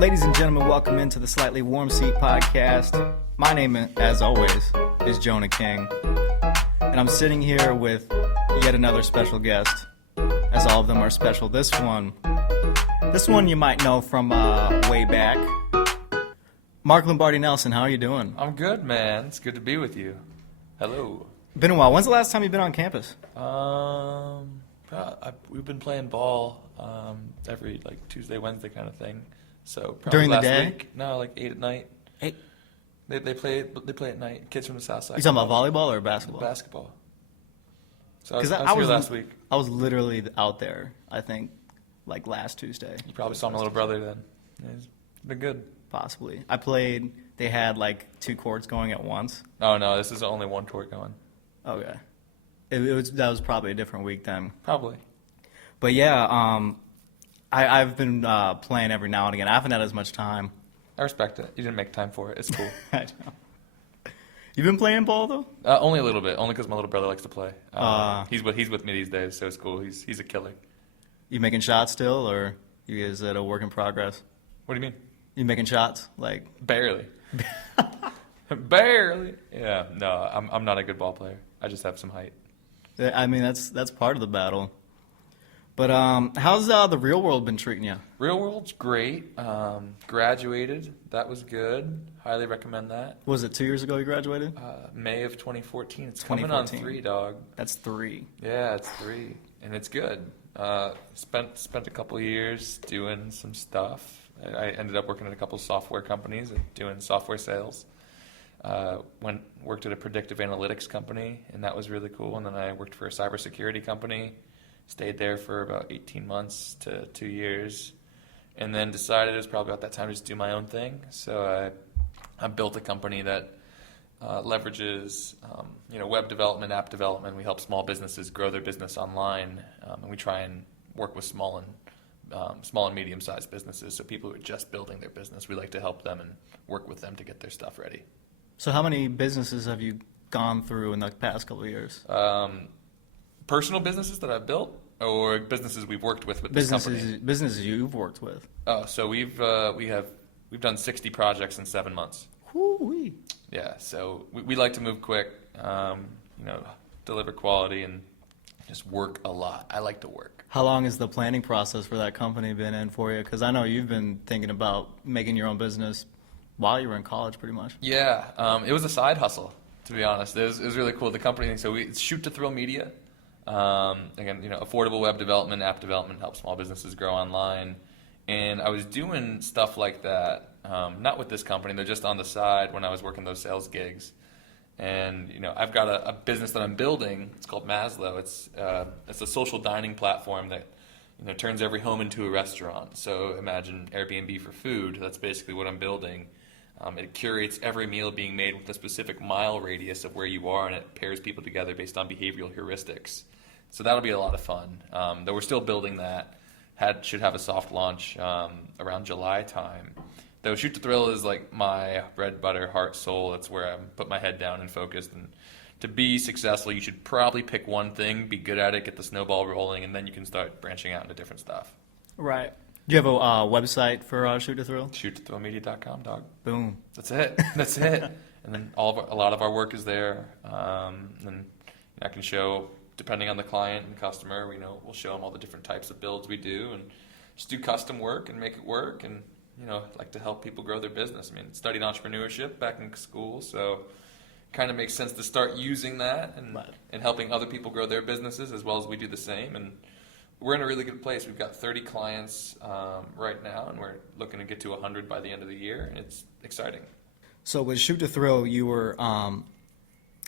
Ladies and gentlemen, welcome into the Slightly Warm Seat podcast. My name, as always, is Jonah King, and I'm sitting here with yet another special guest, as all of them are special. This one you might know from way back. Mark Lombardi-Nelson, how are you doing? I'm good, man. It's good to be with you. Hello. Been a while. When's the last time you've been on campus? We've been playing ball every Tuesday, Wednesday kind of thing. So probably during the last day? week. No, 8 at night. 8. They play at night. Kids from the south side. You talking about volleyball or basketball? Basketball. So I was I here last week. I was literally out there, I think, last Tuesday. You probably saw my little brother then. Yeah, he's been good. Possibly. I played, they had 2 courts going at once. Oh, no, this is only one court going. Okay. That was probably a different week then. Probably. But yeah, I've been playing every now and again. I haven't had as much time. I respect it. You didn't make time for it. It's cool. I know. You been playing ball though? Only a little bit. Only because my little brother likes to play. He's with me these days, so it's cool. He's a killer. You making shots still, or is it a work in progress? What do you mean? You making shots? Barely. Barely. Yeah. No, I'm not a good ball player. I just have some height. I mean, that's part of the battle. But how's the real world been treating you? Real world's great. Graduated. That was good. Highly recommend that. Was it 2 years ago you graduated? May of 2014. It's coming on 3, dog. That's 3. Yeah, it's 3, and it's good. Spent a couple of years doing some stuff. I ended up working at a couple of software companies and doing software sales. Worked at a predictive analytics company, and that was really cool. And then I worked for a cybersecurity company. Stayed there for about 18 months to 2 years, and then decided it was probably about that time to just do my own thing. So I built a company that leverages web development, app development. We help small businesses grow their business online, and we try and work with small and medium-sized businesses. So people who are just building their business, we like to help them and work with them to get their stuff ready. So how many businesses have you gone through in the past couple of years? Personal businesses that I've built, or businesses we've worked with this company? Businesses you've worked with. Oh, so we've done 60 projects in 7 months. Whoo-wee. Yeah, so we like to move quick, deliver quality, and just work a lot. I like to work. How long has the planning process for that company been in for you? Because I know you've been thinking about making your own business while you were in college, pretty much. Yeah, it was a side hustle, to be honest. It was really cool. The company, so it's Shoot to Thrill Media. Again, affordable web development, app development, help small businesses grow online. And I was doing stuff like that, not with this company. They're just on the side when I was working those sales gigs. And I've got a business that I'm building. It's called Maslow. It's a social dining platform that turns every home into a restaurant. So imagine Airbnb for food. That's basically what I'm building. It curates every meal being made with a specific mile radius of where you are, and it pairs people together based on behavioral heuristics. So that'll be a lot of fun. Though we're still building that. Should have a soft launch around July time. Though Shoot to Thrill is my bread, butter, heart, soul. That's where I put my head down and focused. And to be successful, you should probably pick one thing, be good at it, get the snowball rolling, and then you can start branching out into different stuff. Right. Do you have a website for Shoot to Thrill? ShootToThrillMedia.com, dog. Boom. That's it. That's it. And then a lot of our work is there. And I can show, depending on the client and customer, we'll show them all the different types of builds we do, and just do custom work and make it work. And like to help people grow their business. I mean, studied entrepreneurship back in school, so kind of makes sense to start using that and helping other people grow their businesses as well as we do the same. And we're in a really good place. We've got 30 clients right now, and we're looking to get to 100 by the end of the year, and it's exciting. So with Shoot to Thrill, you were,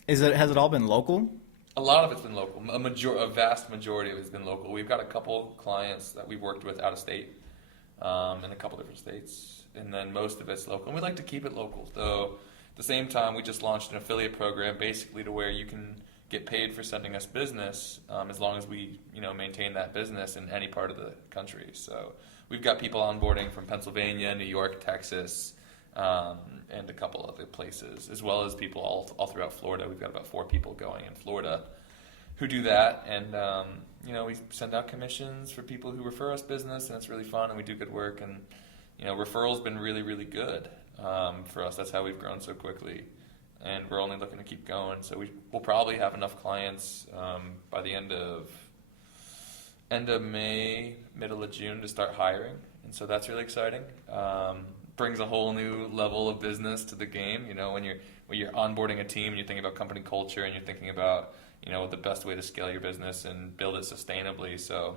has it all been local? A lot of it's been local. A vast majority of it's been local. We've got a couple clients that we've worked with out of state in a couple different states, and then most of it's local. And we like to keep it local, though. At the same time, we just launched an affiliate program basically to where you can get paid for sending us business as long as we maintain that business in any part of the country. So we've got people onboarding from Pennsylvania, New York, Texas, and a couple other places, as well as people all throughout Florida. We've got about 4 people going in Florida who do that, and we send out commissions for people who refer us business, and it's really fun, and we do good work, and referrals been really, really good for us. That's how we've grown so quickly, and we're only looking to keep going. So we'll probably have enough clients by the end of May, middle of June to start hiring, and so that's really exciting. Brings a whole new level of business to the game. When you're onboarding a team and you're thinking about company culture and you're thinking about the best way to scale your business and build it sustainably, so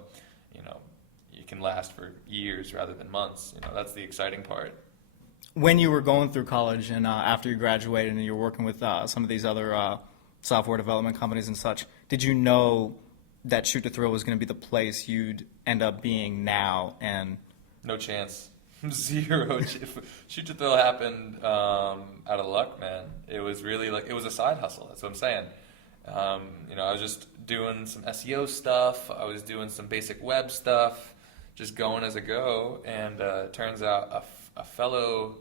you can last for years rather than months. That's the exciting part. When you were going through college and after you graduated and you were working with some of these other software development companies and such, did you know that Shoot to Thrill was going to be the place you'd end up being now? And no chance. Zero. Shoot to Thrill happened out of luck, man. It was really it was a side hustle. That's what I'm saying. I was just doing some SEO stuff. I was doing some basic web stuff, just going as a go. And it turns out a fellow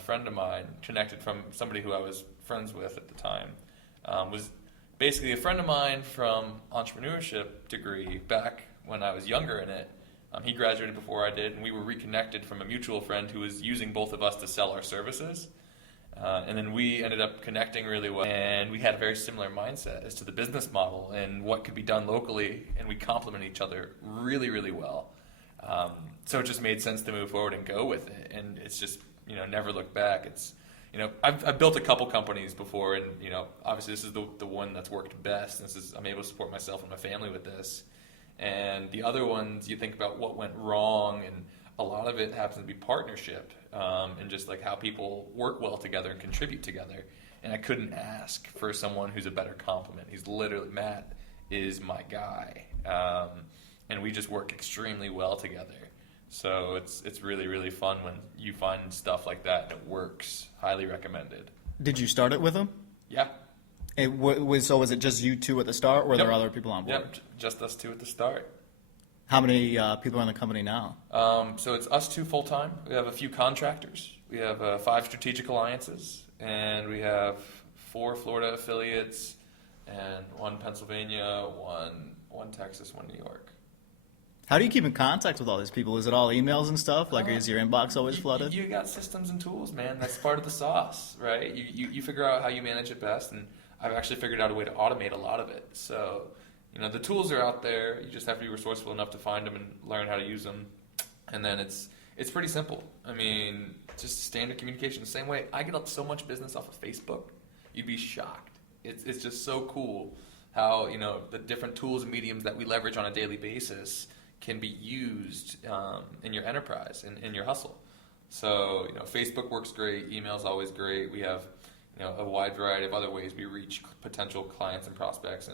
friend of mine, connected from somebody who I was friends with at the time, was basically a friend of mine from entrepreneurship degree back when I was younger in it. He graduated before I did, and we were reconnected from a mutual friend who was using both of us to sell our services. And then we ended up connecting really well, and we had a very similar mindset as to the business model and what could be done locally, and we complement each other really, really well. So it just made sense to move forward and go with it, and it's just, never look back. It's, I've built a couple companies before, and, obviously this is the one that's worked best. I'm able to support myself and my family with this. And the other ones, you think about what went wrong, and a lot of it happens to be partnership, and just how people work well together and contribute together. And I couldn't ask for someone who's a better complement. Matt is my guy, and we just work extremely well together. So it's really, really fun when you find stuff like that and it works. Highly recommended. Did you start it with them? Yeah. So was it just you two at the start, or were there other people on board? Yep, just us two at the start. How many people are in the company now? So it's us two full-time. We have a few contractors. We have 5 strategic alliances, and we have 4 Florida affiliates, and 1 Pennsylvania, one Texas, 1 New York. How do you keep in contact with all these people? Is it all emails and stuff? Is your inbox always flooded? You got systems and tools, man. That's part of the sauce, right? You figure out how you manage it best, and I've actually figured out a way to automate a lot of it. So, the tools are out there. You just have to be resourceful enough to find them and learn how to use them. And then it's pretty simple. Just standard communication. The same way I get so much business off of Facebook, you'd be shocked. It's just so cool how, the different tools and mediums that we leverage on a daily basis can be used in your enterprise, in your hustle. So, Facebook works great. Email's always great. We have, a wide variety of other ways we reach potential clients and prospects,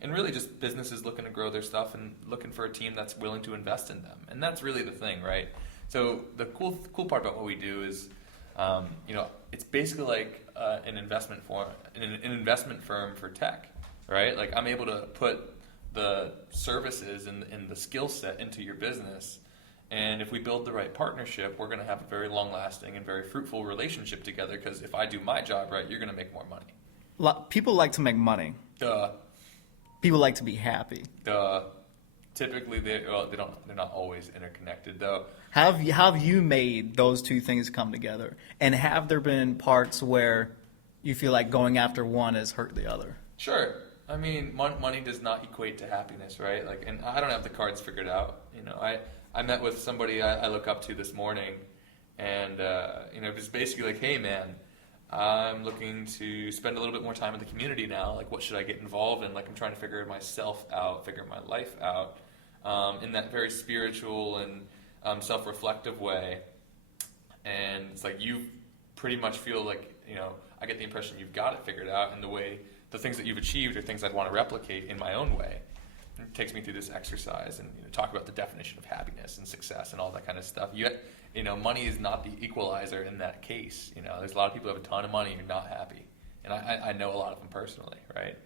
and really just businesses looking to grow their stuff and looking for a team that's willing to invest in them. And that's really the thing, right? So the cool part about what we do is, it's basically like an investment firm for tech, right? I'm able to put the services and the skill set into your business, and if we build the right partnership, we're going to have a very long-lasting and very fruitful relationship together, because if I do my job right, you're going to make more money. People like to make money. Duh. People like to be happy. Duh. Typically, they're not always interconnected, though. Have you made those two things come together? And have there been parts where you feel like going after one has hurt the other? Sure. Money does not equate to happiness, right? And I don't have the cards figured out. I met with somebody I look up to this morning, and it was basically hey man, I'm looking to spend a little bit more time in the community now. What should I get involved in? I'm trying to figure myself out, figure my life out, in that very spiritual and self-reflective way. And it's you pretty much feel I get the impression you've got it figured out, in the things that you've achieved are things I'd want to replicate in my own way. It takes me through this exercise and talk about the definition of happiness and success and all that kind of stuff. Money is not the equalizer in that case. There's a lot of people who have a ton of money and are not happy, and I know a lot of them personally, right?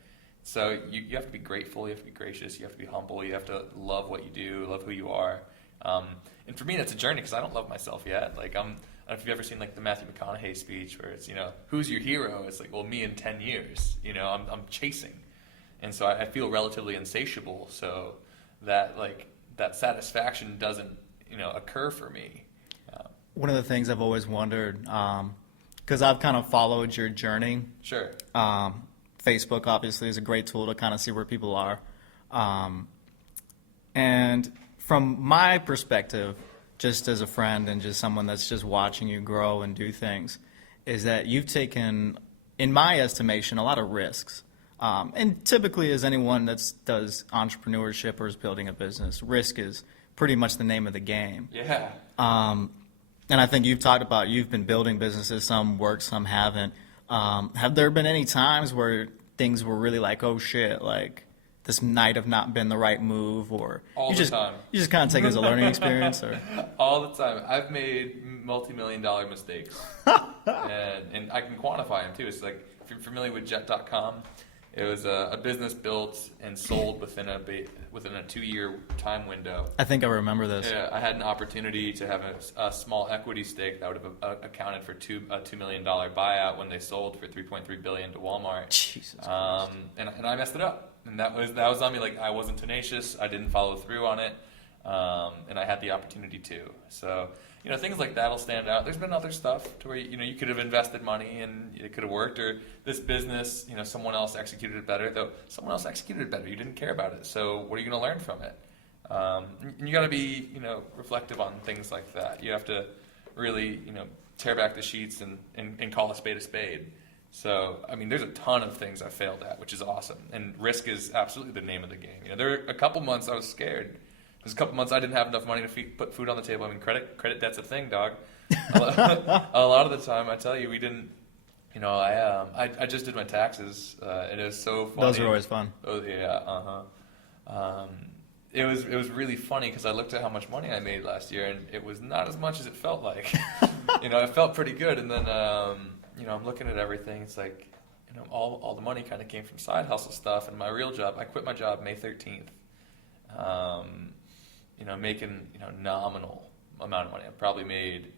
So you have to be grateful, you have to be gracious, you have to be humble, you have to love what you do, love who you are. And for me, that's a journey, because I don't love myself yet. I don't know if you've ever seen the Matthew McConaughey speech where it's who's your hero? It's me in 10 years. I'm chasing. And so I feel relatively insatiable, so that that satisfaction doesn't occur for me. one of the things I've always wondered, because I've kind of followed your journey. Sure. Facebook obviously is a great tool to kind of see where people are. And from my perspective, just as a friend and just someone that's just watching you grow and do things, is that you've taken, in my estimation, a lot of risks. And typically, as anyone that does entrepreneurship or is building a business, risk is pretty much the name of the game. Yeah. And I think you've talked about you've been building businesses, some work, some haven't. Have there been any times where things were really like, oh shit, like this might have not been the right move, or All the time. You just kind of take it as a learning experience, or All the time. I've made multi-million-dollar mistakes, and I can quantify them too. It's like, if you're familiar with Jet.com, it was a business built and sold within a 2-year time window. I think I remember this. Yeah, I had an opportunity to have a small equity stake that would have accounted for a $2 million buyout when they sold for $3.3 billion to Walmart. Jesus Christ. And I messed it up. And that was on me. Like, I wasn't tenacious. I didn't follow through on it. And I had the opportunity to. So, things like that'll stand out. There's been other stuff to where, you could have invested money and it could have worked. Or this business, someone else executed it better. Though someone else executed it better. You didn't care about it. So what are you going to learn from it? And you got to be, reflective on things like that. You have to really, tear back the sheets and call a spade a spade. So, there's a ton of things I failed at, which is awesome. And risk is absolutely the name of the game. There were a couple months I was scared. There's a couple months I didn't have enough money to put food on the table. Credit debt's a thing, dog. A lot of the time, I tell you, we didn't. I just did my taxes. It is so funny. Those are always fun. Oh yeah, It was really funny because I looked at how much money I made last year, and it was not as much as it felt like. It felt pretty good, and then I'm looking at everything. It's like, all the money kind of came from side hustle stuff, and my real job. I quit my job May 13th. Making nominal amount of money. I probably made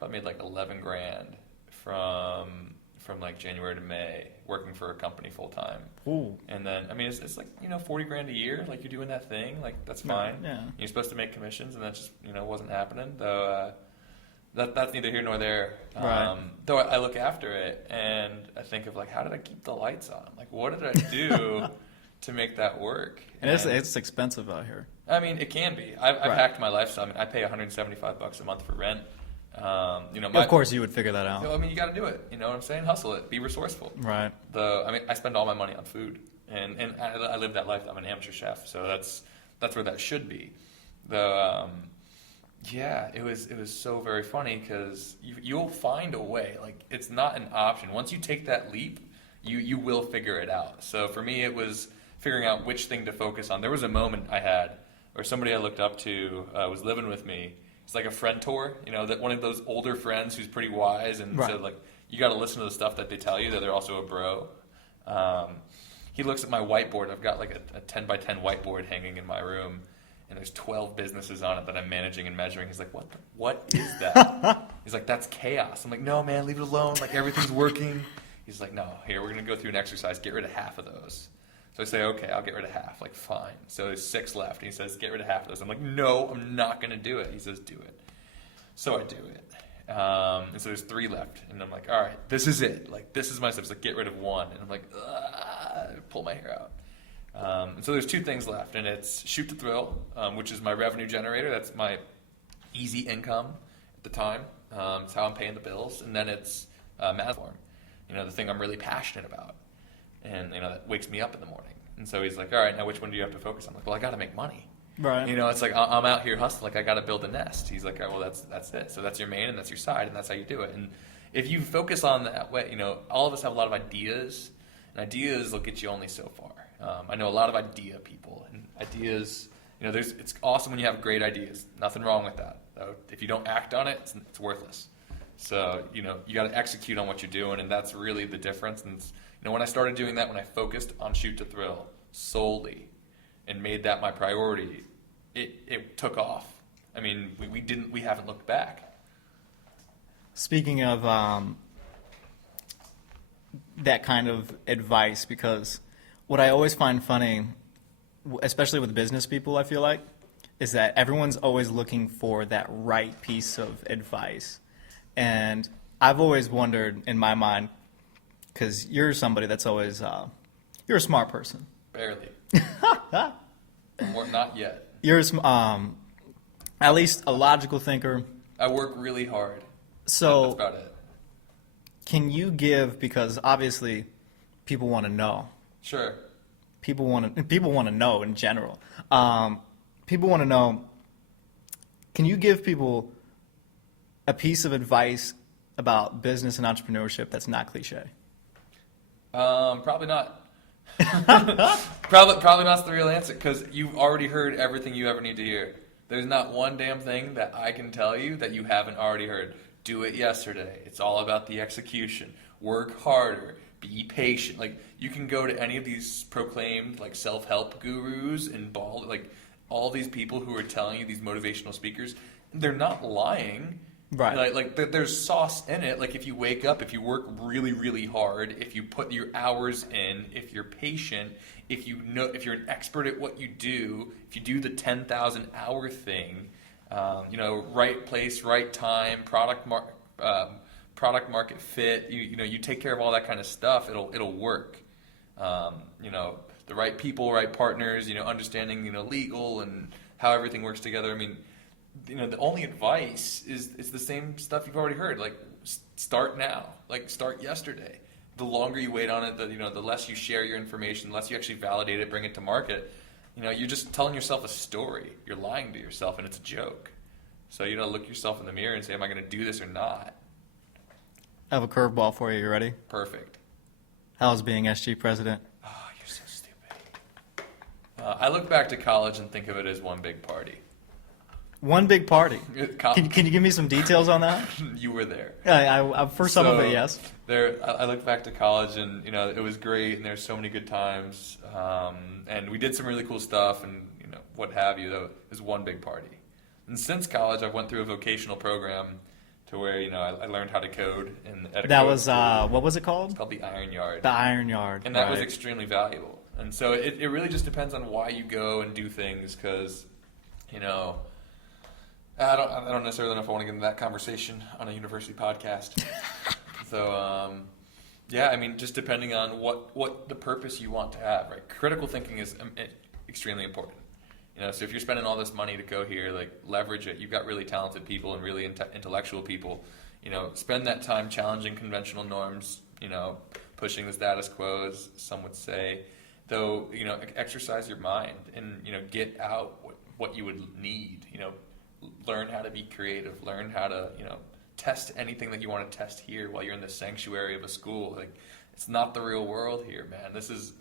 like 11 grand from like January to May working for a company full time. Ooh. And then it's like 40 grand a year. Like, you're doing that thing. Like, that's fine. Yeah. You're supposed to make commissions, and that just wasn't happening. Though that's neither here nor there. Right. Though I look after it and I think of, like, how did I keep the lights on? Like, what did I do to make that work? And it's expensive out here. It can be. I've Right. hacked my lifestyle. I pay $175 a month for rent. Of course, you would figure that out. You got to do it. You know what I'm saying? Hustle it. Be resourceful. Right. I spend all my money on food, and I live that life. I'm an amateur chef, so that's where that should be. It was so very funny because you'll find a way. Like, it's not an option. Once you take that leap, you will figure it out. So for me, it was figuring out which thing to focus on. There was a moment I had where somebody I looked up to was living with me. It's like a friend tour, that one of those older friends who's pretty wise and Right. said, like, you got to listen to the stuff that they tell you, that they're also a bro. He looks at my whiteboard. I've got like a 10 by 10 whiteboard hanging in my room, and there's 12 businesses on it that I'm managing and measuring. He's like, what is that? He's like, that's chaos. I'm like, no, man, leave it alone. Like, everything's working. He's like, no, here, we're going to go through an exercise. Get rid of half of those. So I say, okay, I'll get rid of half. Like, fine. So there's 6 left. And he says, get rid of half of those. I'm like, no, I'm not going to do it. He says, do it. So I do it. And so there's 3 left. And I'm like, all right, this is it. Like, this is my steps. Like, get rid of 1. And I'm like, pull my hair out. And so there's 2 things left. And it's Shoot to Thrill, which is my revenue generator. That's my easy income at the time. It's how I'm paying the bills. And then it's Matform, the thing I'm really passionate about. And, that wakes me up in the morning. And so he's like, all right, now which one do you have to focus on? I'm like, well, I got to make money. Right. It's like, I'm out here hustling. Like, I got to build a nest. He's like, all right, well, that's it. So that's your main and that's your side, and that's how you do it. And if you focus on that way, all of us have a lot of ideas, and ideas will get you only so far. I know a lot of idea people, and ideas, it's awesome when you have great ideas. Nothing wrong with that. Though, if you don't act on it, it's worthless. So, you got to execute on what you're doing, and that's really the difference. And when I started doing that, when I focused on Shoot to Thrill solely and made that my priority, it took off. We haven't looked back. Speaking of that kind of advice, because what I always find funny, especially with business people, I feel like, is that everyone's always looking for that right piece of advice. And I've always wondered in my mind, because you're somebody that's always, you're a smart person. Barely. Or not yet. You're at least a logical thinker. I work really hard. So that's about it. Can you give, because obviously people want to know. Sure. People want to know in general. People want to know, can you give people a piece of advice about business and entrepreneurship that's not cliche? Probably not. Probably not's the real answer, because you've already heard everything you ever need to hear. There's not one damn thing that I can tell you that you haven't already heard. Do it yesterday. It's all about the execution. Work harder. Be patient. Like, you can go to any of these proclaimed like self-help gurus and all these people who are telling you, these motivational speakers, they're not lying. Right. Like there's sauce in it. Like, if you wake up, if you work really, really hard, if you put your hours in, if you're patient, if you're an expert at what you do, if you do the 10,000 hour thing, right place, right time, product market fit, you take care of all that kind of stuff, it'll work. The right people, right partners, understanding, legal and how everything works together. I mean, the only advice is the same stuff you've already heard. Like, start now. Like, start yesterday. The longer you wait on it, the less you share your information, the less you actually validate it, bring it to market. You're just telling yourself a story. You're lying to yourself, and it's a joke. So look yourself in the mirror and say, am I going to do this or not? I have a curveball for you. You ready? Perfect. How's being SG president? Oh, you're so stupid. I look back to college and think of it as one big party. One big party. Can you give me some details on that? You were there. Yeah, for some of it, yes. I look back to college, and it was great, and there's so many good times, and we did some really cool stuff, and what have you. It was one big party. And since college, I went through a vocational program to where I learned how to code. That was what was it called? It's called the Iron Yard. The Iron Yard. And that was extremely valuable. And so it really just depends on why you go and do things, because I don't necessarily know if I want to get into that conversation on a university podcast. So, just depending on what the purpose you want to have, right? Critical thinking is extremely important. So if you're spending all this money to go here, like, leverage it. You've got really talented people and really intellectual people. Spend that time challenging conventional norms, pushing the status quo, as some would say. Though, exercise your mind and, get out what you would need, learn how to be creative, learn how to, test anything that you want to test here while you're in the sanctuary of a school. Like, it's not the real world here, man. This is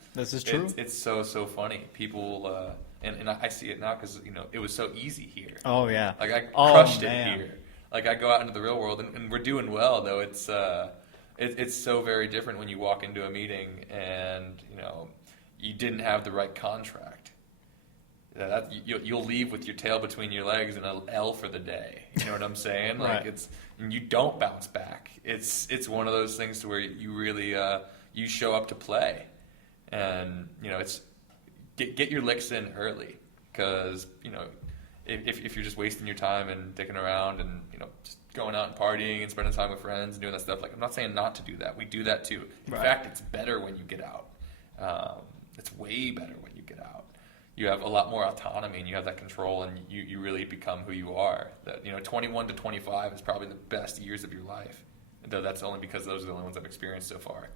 true. It's so funny. People, and I see it now because, it was so easy here. Oh, yeah. Like, I crushed it here. Like, I go out into the real world, and we're doing well, though. It's so very different when you walk into a meeting and, you didn't have the right contract. You'll leave with your tail between your legs and an L for the day. You know what I'm saying? Like, right. And you don't bounce back. It's one of those things to where you really you show up to play, and it's get your licks in early, because if you're just wasting your time and dicking around and just going out and partying and spending time with friends and doing that stuff. Like, I'm not saying not to do that. We do that too. In fact, it's better when you get out. It's way better when you get out. You have a lot more autonomy, and you have that control, and you really become who you are. That 21 to 25 is probably the best years of your life. Though that's only because those are the only ones I've experienced so far.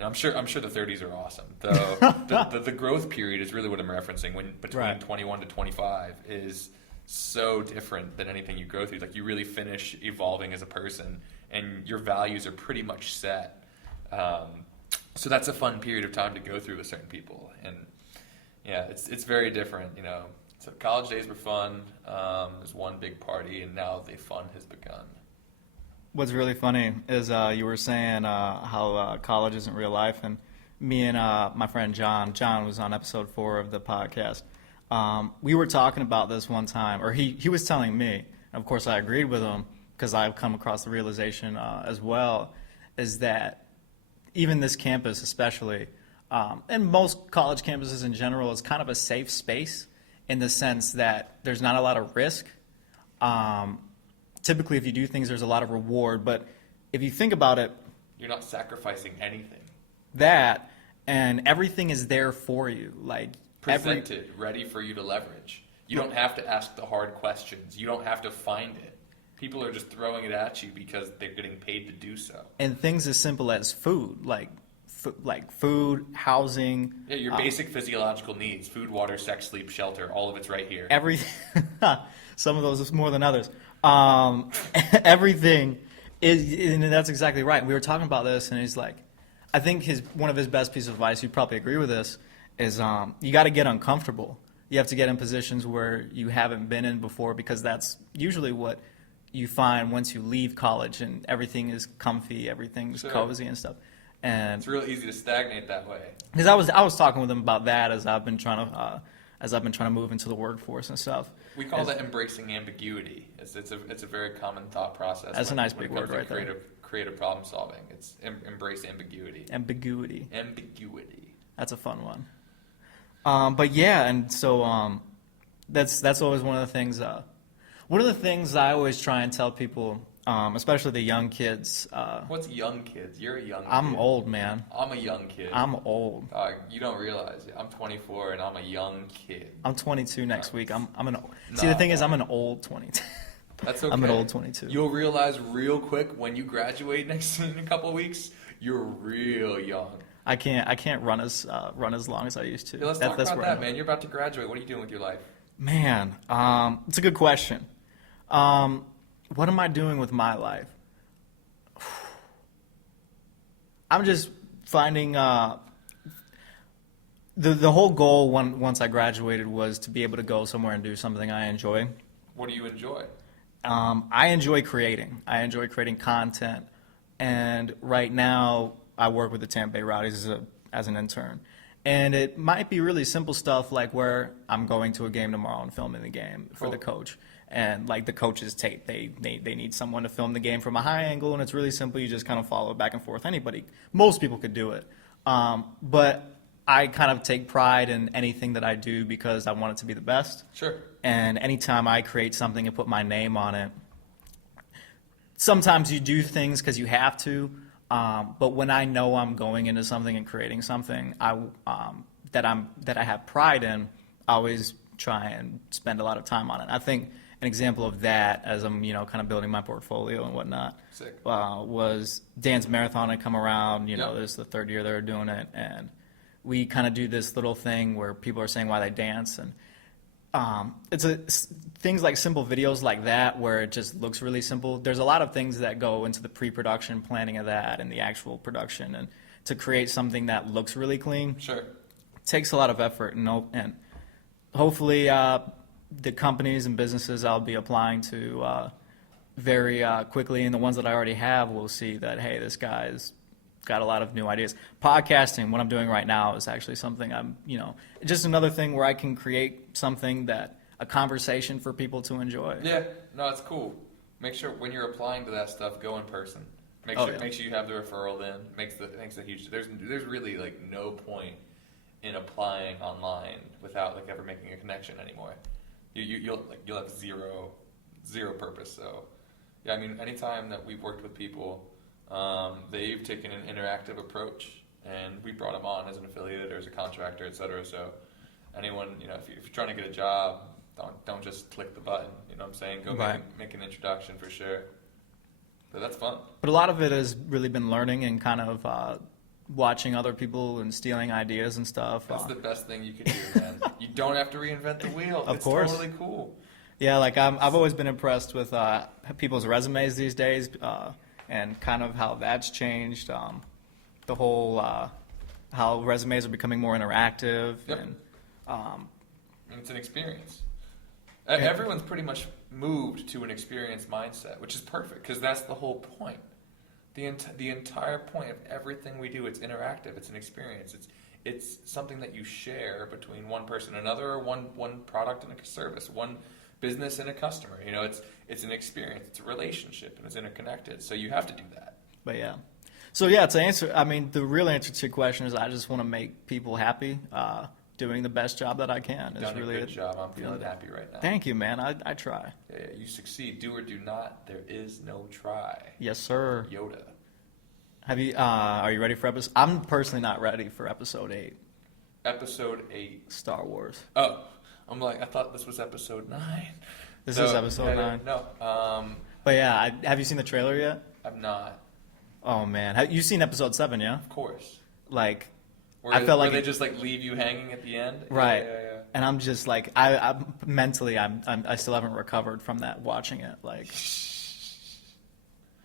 I'm sure the 30s are awesome. Though the growth period is really what I'm referencing. When between 21 to 25 is so different than anything you go through. Like, you really finish evolving as a person, and your values are pretty much set. So that's a fun period of time to go through with certain people, and yeah, it's very different, So college days were fun. There's one big party, and now the fun has begun. What's really funny is you were saying how college isn't real life, and me and my friend John was on episode 4 of the podcast. We were talking about this one time, or he was telling me, and of course I agreed with him because I've come across the realization as well, is that even this campus especially, and most college campuses in general, is kind of a safe space in the sense that there's not a lot of risk. Typically, if you do things, there's a lot of reward. But if you think about it, you're not sacrificing anything. That and everything is there for you, like Presented, ready for you to leverage. You don't have to ask the hard questions. You don't have to find it. People are just throwing it at you because they're getting paid to do so. And things as simple as food, like food, housing. Yeah, your basic physiological needs: food, water, sex, sleep, shelter. All of it's right here. Everything. Some of those is more than others. Everything is, and that's exactly right. We were talking about this, and he's like, I think one of his best pieces of advice, you'd probably agree with this, is you got to get uncomfortable. You have to get in positions where you haven't been in before, because that's usually what you find once you leave college and everything is comfy, everything's cozy and stuff. And it's real easy to stagnate that way. Because I was talking with him about that as I've been trying to move into the workforce and stuff. We call that embracing ambiguity. It's a very common thought process. That's a nice big word right there. Creative problem solving. It's embrace ambiguity. Ambiguity. That's a fun one. But yeah, and so that's always one of the things. One of the things I always try and tell people, especially the young kids. What's young kids? You're a young kid. I'm old, man. I'm a young kid. I'm old. You don't realize it. I'm 24 and I'm a young kid. I'm 22 next week. The thing is, I'm an old 22. That's okay. I'm an old 22. You'll realize real quick when you graduate in a couple of weeks, you're real young. I can't run as long as I used to. Yeah, let's talk about that, man. You're about to graduate. What are you doing with your life? Man, it's a good question. What am I doing with my life? I'm just finding the whole goal once I graduated was to be able to go somewhere and do something I enjoy. What do you enjoy? I enjoy creating. I enjoy creating content, and right now I work with the Tampa Bay Rowdies as an intern. And it might be really simple stuff like where I'm going to a game tomorrow and filming the game for the coach. And like the coach's tape, they need someone to film the game from a high angle, and it's really simple. You just kind of follow it back and forth. Most people could do it. But I kind of take pride in anything that I do because I want it to be the best. Sure. And anytime I create something and put my name on it, sometimes you do things because you have to. But when I know I'm going into something and creating something that I have pride in, I always try and spend a lot of time on it. I think an example of that, as I'm kind of building my portfolio and whatnot, was Dan's Marathon had come around. This is the third year they were doing it, and we kind of do this little thing where people are saying why they dance, and it's things like simple videos like that where it just looks really simple. There's a lot of things that go into the pre-production planning of that and the actual production, and to create something that looks really clean. Sure. Takes a lot of effort, and hopefully the companies and businesses I'll be applying to very quickly, and the ones that I already have will see that, hey, this guy's got a lot of new ideas. Podcasting, what I'm doing right now, is actually something just another thing where I can create something a conversation for people to enjoy. Yeah, no, it's cool. Make sure when you're applying to that stuff, go in person. Make sure you have the referral in. Makes a huge. There's really like no point in applying online without like ever making a connection anymore. You'll have zero purpose. So yeah, I mean, anytime that we've worked with people, they've taken an interactive approach, and we brought them on as an affiliate or as a contractor, et cetera. So anyone, if you're trying to get a job, don't just click the button. You know what I'm saying? Go make an introduction for sure. So that's fun. But a lot of it has really been learning and kind of watching other people and stealing ideas and stuff. That's the best thing you can do, man. You don't have to reinvent the wheel. Of course. It's totally cool. Yeah, like I've always been impressed with people's resumes these days, and kind of how that's changed. The whole how resumes are becoming more interactive. Yep. And it's an experience. Everyone's pretty much moved to an experience mindset, which is perfect because that's the whole point. The entire point of everything we do, it's interactive. It's an experience. It's something that you share between one person and another, or one product and a service, one business and a customer. It's an experience. It's a relationship, and it's interconnected. So you have to do that. But yeah. So yeah, to answer, the real answer to your question is I just want to make people happy. doing the best job that I can. Done a good job. I'm feeling happy right now. Thank you, man. I try. Yeah, you succeed. Do or do not. There is no try. Yes, sir. Yoda. Have you? Are you ready for episode? I'm personally not ready for episode 8. Episode 8. Star Wars. Oh, I'm like, I thought this was episode 9. This is episode 9. No. But yeah, have you seen the trailer yet? I'm not. Oh man, have you seen episode 7? Yeah. Of course. Like, I felt like they just like leave you hanging at the end. Right. Yeah. And I'm just like, I mentally, I still haven't recovered from that watching it. Like,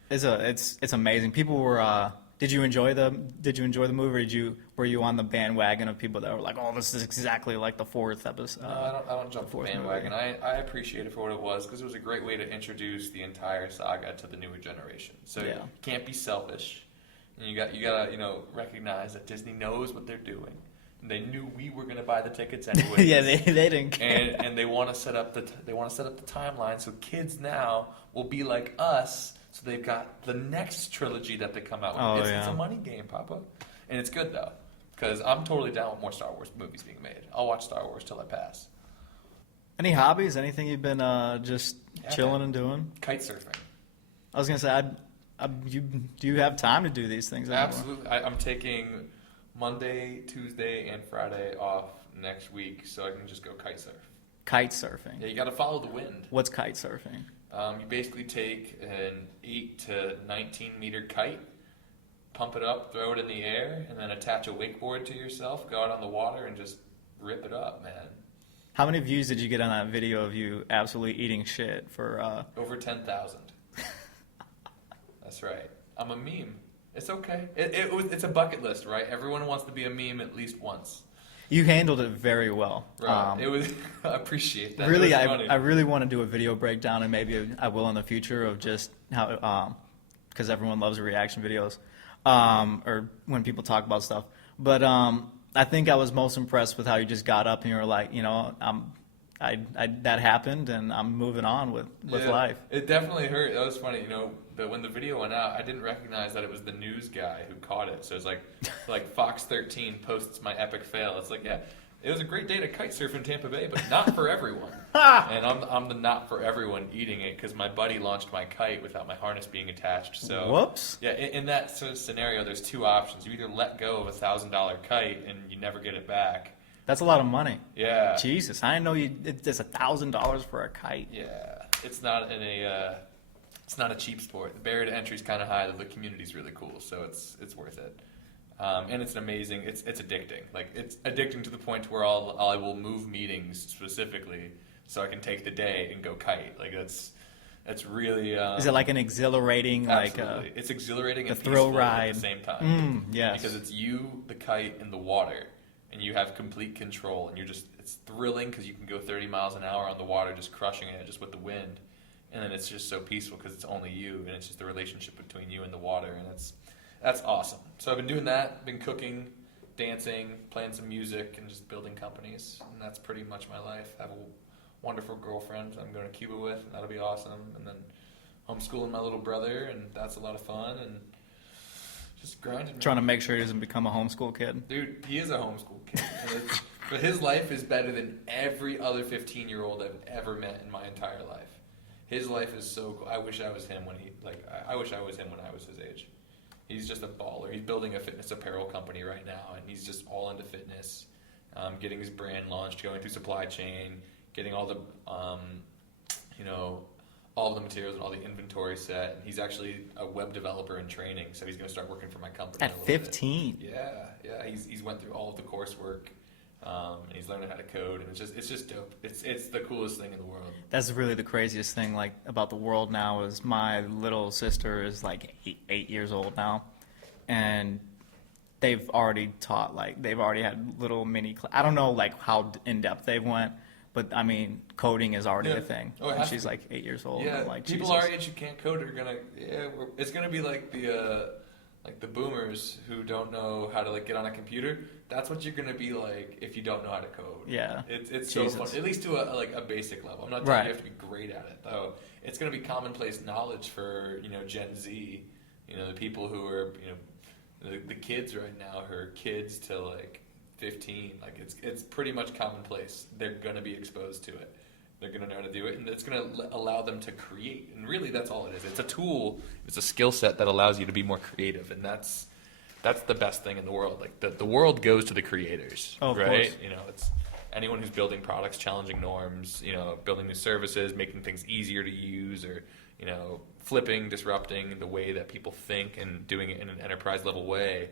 it's amazing. People were. Did you enjoy the movie? Or were you on the bandwagon of people that were like, oh, this is exactly like the 4th episode? No, I don't jump the bandwagon. I appreciate it for what it was because it was a great way to introduce the entire saga to the newer generation. So you can't be selfish, and you gotta recognize that Disney knows what they're doing. And they knew we were gonna buy the tickets anyway. Yeah, they didn't care. And they want to set up the timeline so kids now will be like us. So they've got the next trilogy that they come out with. Oh, It's a money game, Papa. And it's good, though, because I'm totally down with more Star Wars movies being made. I'll watch Star Wars till I pass. Any hobbies? Anything you've been just chilling and doing? Kite surfing. I was going to say, do you have time to do these things anymore? Absolutely. I'm taking Monday, Tuesday, and Friday off next week so I can just go kite surf. Kite surfing? Yeah, you got to follow the wind. What's kite surfing? You basically take an 8 to 19 meter kite, pump it up, throw it in the air, and then attach a wakeboard to yourself, go out on the water, and just rip it up, man. How many views did you get on that video of you absolutely eating shit for... Over 10,000. That's right. I'm a meme. It's okay. It's a bucket list, right? Everyone wants to be a meme at least once. You handled it very well. Right. It was. I appreciate that. Really, I really want to do a video breakdown, and maybe I will in the future of just how, because everyone loves reaction videos, or when people talk about stuff. But I think I was most impressed with how you just got up and you were like, that happened, and I'm moving on with life. It definitely hurt. That was funny, but when the video went out, I didn't recognize that it was the news guy who caught it. So it's like Fox 13 posts my epic fail. It's like, yeah, it was a great day to kite surf in Tampa Bay, but not for everyone. And I'm the not for everyone eating it because my buddy launched my kite without my harness being attached. So whoops. Yeah, in that sort of scenario, there's two options. You either let go of $1,000 kite and you never get it back. That's a lot of money. Yeah. Jesus, I didn't know it's $1,000 for a kite. Yeah, it's not it's not a cheap sport. The barrier to entry is kind of high. The community's really cool, so it's worth it. And it's amazing. It's addicting. Like it's addicting to the point where I will move meetings specifically so I can take the day and go kite. Like that's really. Is it like an exhilarating absolutely. It's exhilarating and thrill peaceful ride at the same time. Yes. Because it's you, the kite, and the water. And you have complete control, and it's thrilling because you can go 30 miles an hour on the water, just crushing it, just with the wind, and then it's just so peaceful because it's only you, and it's just the relationship between you and the water, and that's awesome. So I've been doing that, been cooking, dancing, playing some music, and just building companies, and that's pretty much my life. I have a wonderful girlfriend I'm going to Cuba with, and that'll be awesome, and then homeschooling my little brother, and that's a lot of fun, and just grinding. Trying to make sure he doesn't become a homeschool kid. Dude, he is a homeschool kid. But his life is better than every other 15-year-old I've ever met in my entire life. His life is so cool. I wish I was him when I wish I was him when I was his age. He's just a baller. He's building a fitness apparel company right now, and he's just all into fitness, getting his brand launched, going through supply chain, getting all the, all of the materials and all the inventory set. And he's actually a web developer in training, so he's going to start working for my company. At 15? Yeah. He's went through all of the coursework, and he's learning how to code, and it's just dope. It's the coolest thing in the world. That's really the craziest thing about the world now is my little sister is like 8 years old now, and they've already they've already had little mini I don't know how in depth they went. But I mean, coding is already a thing. Oh, and she's like 8 years old. Yeah, like, people Jesus. our age who can't code are gonna. Yeah, it's gonna be like the boomers who don't know how to get on a computer. That's what you're gonna be like if you don't know how to code. Yeah, it's so fun. At least to a basic level. I'm not telling you have to be great at it though. It's gonna be commonplace knowledge for Gen Z. The people who are the kids right now who are kids to 15, like it's pretty much commonplace. They're going to be exposed to it. They're going to know how to do it, and it's going to allow them to create. And really, that's all it is. It's a tool. It's a skill set that allows you to be more creative, and that's the best thing in the world. Like the world goes to the creators, Oh, of right? course. You know, it's anyone who's building products, challenging norms, you know, building new services, making things easier to use, or you know, disrupting the way that people think and doing it in an enterprise level way.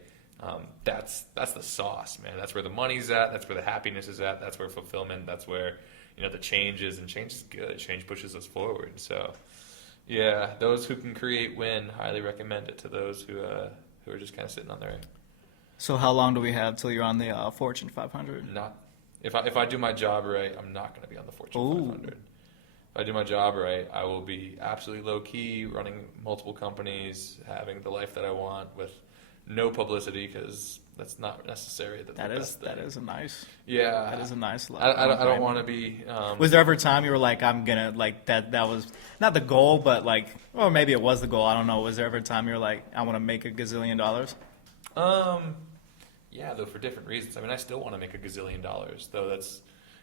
That's the sauce, man. That's where the money's at. That's where the happiness is at. That's where fulfillment. That's where, you know, the change is, and change is good. Change pushes us forward. So, yeah, those who can create win. Highly recommend it to those who are just kind of sitting on their. So how long do we have till you're on the Fortune 500? Not if I do my job right, I'm not going to be on the Fortune 500. If I do my job right, I will be absolutely low key, running multiple companies, having the life that I want with no publicity, because that's not necessary. That is a nice. Yeah, that is a nice life. I don't want to be. Was there ever a time you were like, I'm gonna like that? That was not the goal, but like, or maybe it was the goal. I don't know. Was there ever a time you were like, I want to make $1 gazillion? Yeah, though for different reasons. I mean, I still want to make $1 gazillion, though.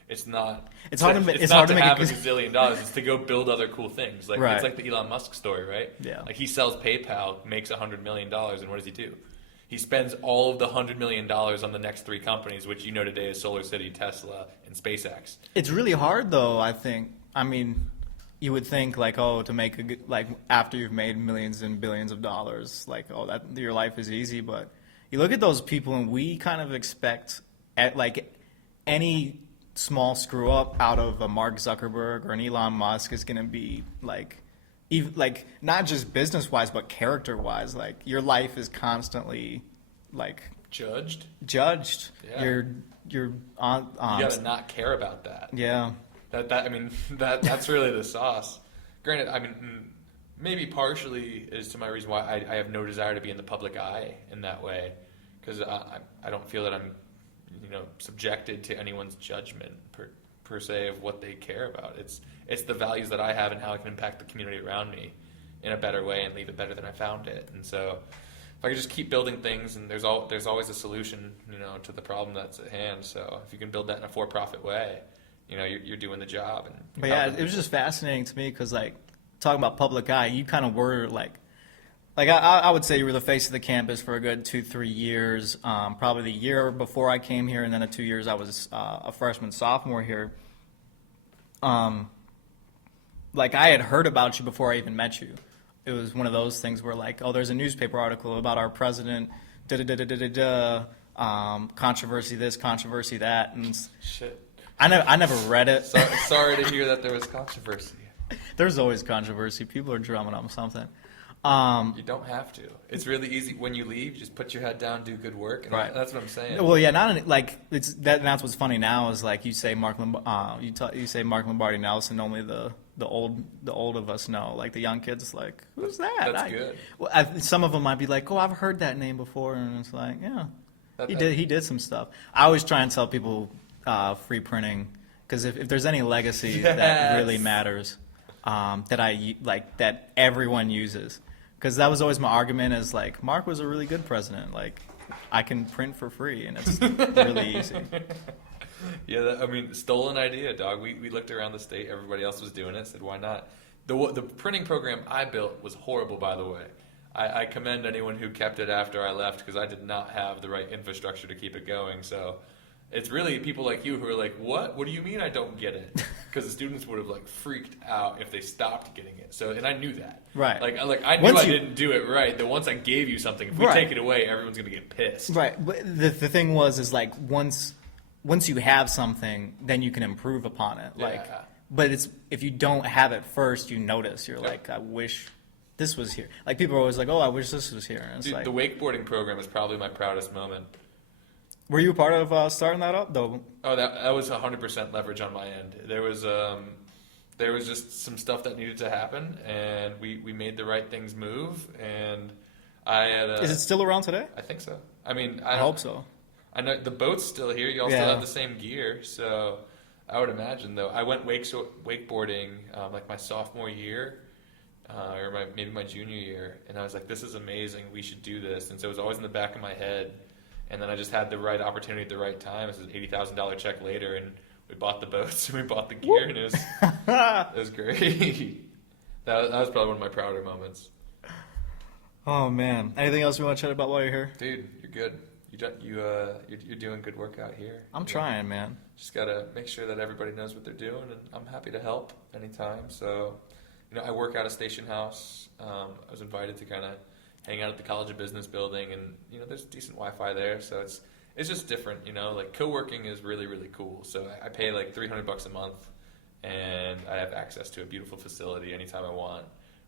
It's not. It's hard to make. It's hard not to to make have $1 gazillion. It's to go build other cool things. Like Right. It's like the Elon Musk story, right? Yeah. Like he sells PayPal, makes $100 million, and what does he do? He spends all of the $100 million on the next 3 companies, which you know today is SolarCity, Tesla, and SpaceX. It's really hard, though. I think. I mean, you would think like, oh, to make like after you've made millions and billions of dollars, like, oh, that your life is easy. But you look at those people, and we kind of expect like any small screw up out of a Mark Zuckerberg or an Elon Musk is going to be like. Even, like not just business wise, but character wise. Like your life is constantly like Judged. Yeah. You're on. You gotta not care about that. Yeah. That's really the sauce. Granted, I mean, maybe partially is to my reason why I have no desire to be in the public eye in that way, because I don't feel that I'm, you know, subjected to anyone's judgment per se of what they care about. It's the values that I have and how I can impact the community around me in a better way and leave it better than I found it. And so if I could just keep building things, and there's always a solution, you know, to the problem that's at hand. So if you can build that in a for-profit way, you know, you're doing the job. But yeah, it was just fascinating to me because like talking about public eye, you kind of were like I would say you were the face of the campus for a good 2-3 years. Probably the year before I came here, and then the 2 years I was a freshman, sophomore here. Like I had heard about you before I even met you. It was one of those things where like, oh, there's a newspaper article about our president, controversy this, controversy that, and Shit. I never read it. Sorry to hear that there was controversy. There's always controversy. People are drumming up something. You don't have to. It's really easy when you leave. Just put your head down, do good work, and Right. that's what I'm saying. Well, yeah, not like it's that. And that's what's funny now is like you say Mark Lombardi-Nelson. Only the old of us know. Like the young kids, like who's that? That's good. Well, some of them might be like, oh, I've heard that name before, and it's like, yeah, he did some stuff. I always try and tell people free printing, because if there's any legacy that really matters, that everyone uses. Because that was always my argument is like, Mark was a really good president. Like, I can print for free, and it's really easy. Yeah, I mean, stolen idea, dog. We looked around the state. Everybody else was doing it. Said, why not? The printing program I built was horrible, by the way. I commend anyone who kept it after I left, because I did not have the right infrastructure to keep it going. So it's really people like you who are like, what? What do you mean I don't get it? Because the students would have like freaked out if they stopped getting it. So, and I knew that. Right. Like I knew I didn't do it right. That once I gave you something, if we Right. take it away, everyone's gonna get pissed. Right. But the thing is like once you have something, then you can improve upon it. Yeah. Like, but it's if you don't have it first, you notice. You're like, I wish this was here. Like people are always like, oh, I wish this was here. And it's Dude, like, the wakeboarding program is probably my proudest moment. were you a part of starting that up though? Oh, that was 100% leverage on my end. There was just some stuff that needed to happen, and we made the right things move. And I had Is it still around today? I think so. I mean, I hope so. I know the boat's still here. You all Yeah. still have the same gear, so I would imagine though. I went wakeboarding like my sophomore year, or maybe my junior year, and I was like, "This is amazing. We should do this." And so it was always in the back of my head. And then I just had the right opportunity at the right time. This was an $80,000 check later, and we bought the boats and we bought the gear, and it was great. That was probably one of my prouder moments. Oh man! Anything else you want to chat about while you're here? Dude, you're good. You're doing good work out here. I'm trying, man. Just gotta make sure that everybody knows what they're doing, and I'm happy to help anytime. So, I work out of Station House. I was invited to kind of hang out at the College of Business building, and there's decent Wi-Fi there, so it's just different. Like co-working is really really cool. So I pay like $300 a month, and I have access to a beautiful facility anytime I want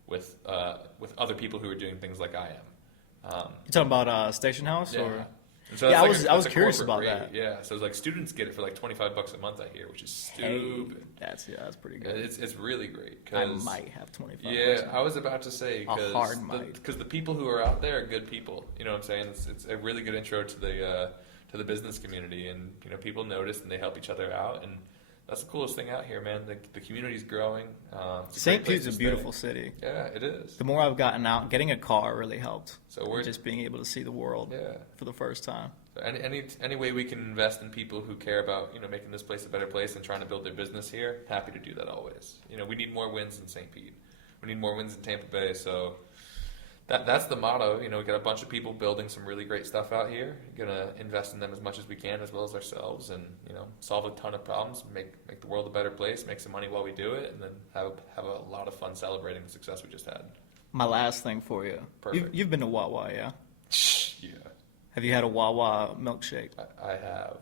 with other people who are doing things like I am. You talking about Station House? Yeah. Or? And so Yeah, I that's was a curious corporate about rate. that. Yeah, so it's like students get it for like $25 a month, I hear, which is stupid. That's pretty good. It's really great. I might have 25. Yeah, I was about to say might. because the people who are out there are good people. You know what I'm saying? It's a really good intro to the business community, and people notice and they help each other out, and that's the coolest thing out here, man. The community's growing. St. Pete's a beautiful city. Yeah, it is. The more I've gotten out, getting a car really helped. So we're just being able to see the world for the first time. So any way we can invest in people who care about making this place a better place and trying to build their business here, happy to do that always. We need more wins in St. Pete. We need more wins in Tampa Bay. So that's the motto. We got a bunch of people building some really great stuff out here. Gonna invest in them as much as we can, as well as ourselves, and solve a ton of problems, make the world a better place, make some money while we do it, and then have a lot of fun celebrating the success we just had. My last thing for you. Perfect. You've been to Wawa, yeah? Yeah. Have you had a Wawa milkshake? I have.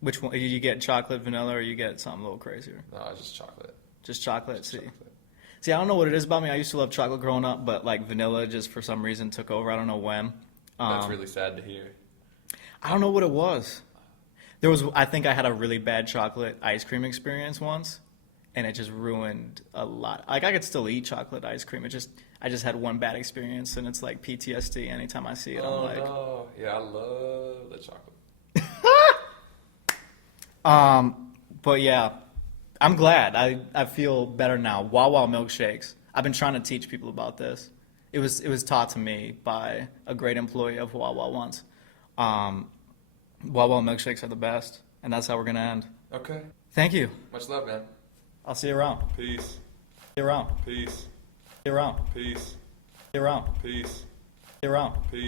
Which one? Did you get chocolate, vanilla, or you get something a little crazier? No, just chocolate. Just chocolate? Just See, chocolate. I don't know what it is about me. I used to love chocolate growing up, but like vanilla just for some reason took over. I don't know when. That's really sad to hear. I don't know what it was. I think I had a really bad chocolate ice cream experience once, and it just ruined a lot. Like I could still eat chocolate ice cream. I just had one bad experience, and it's like PTSD. Anytime I see it, I'm like, no. Yeah, I love the chocolate. But yeah, I'm glad. I feel better now. Wawa milkshakes. I've been trying to teach people about this. It was taught to me by a great employee of Wawa once. Wawa milkshakes are the best, and that's how we're gonna end. Okay. Thank you. Much love, man. I'll see you around. Peace. See you around. Peace. See you around. Peace. See you around. Peace. See you around. Peace.